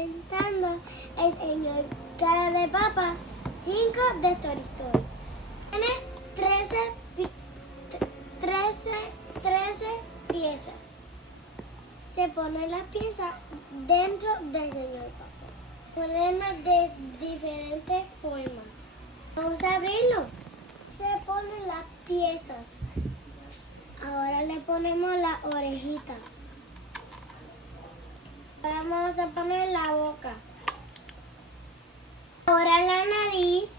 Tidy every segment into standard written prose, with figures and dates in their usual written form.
presentando el señor Cara de Papa 5 de Toy Story. Tiene 13 piezas. Se ponen las piezas dentro del señor Papa. Ponerlas de diferentes formas. Vamos a abrirlo. Se ponen las piezas. Ahora le ponemos las orejitas. Ahora vamos a poner la boca. Ahora la nariz.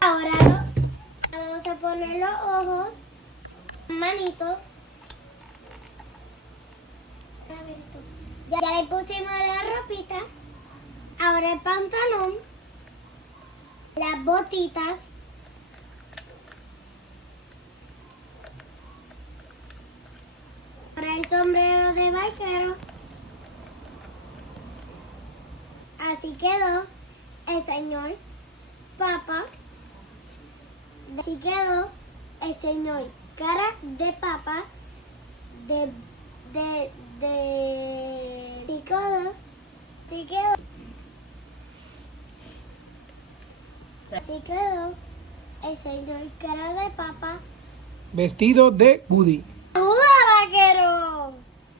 Ahora vamos a poner los ojos, manitos. Ya le pusimos la ropita. Ahora el pantalón, las botitas. Ahora el sombrero de vaquero. Así quedó el señor Papa. Así quedó el señor Cara de Papa. Así quedó el señor Cara de Papa. Vestido de Woody. ¡Hola, vaquero!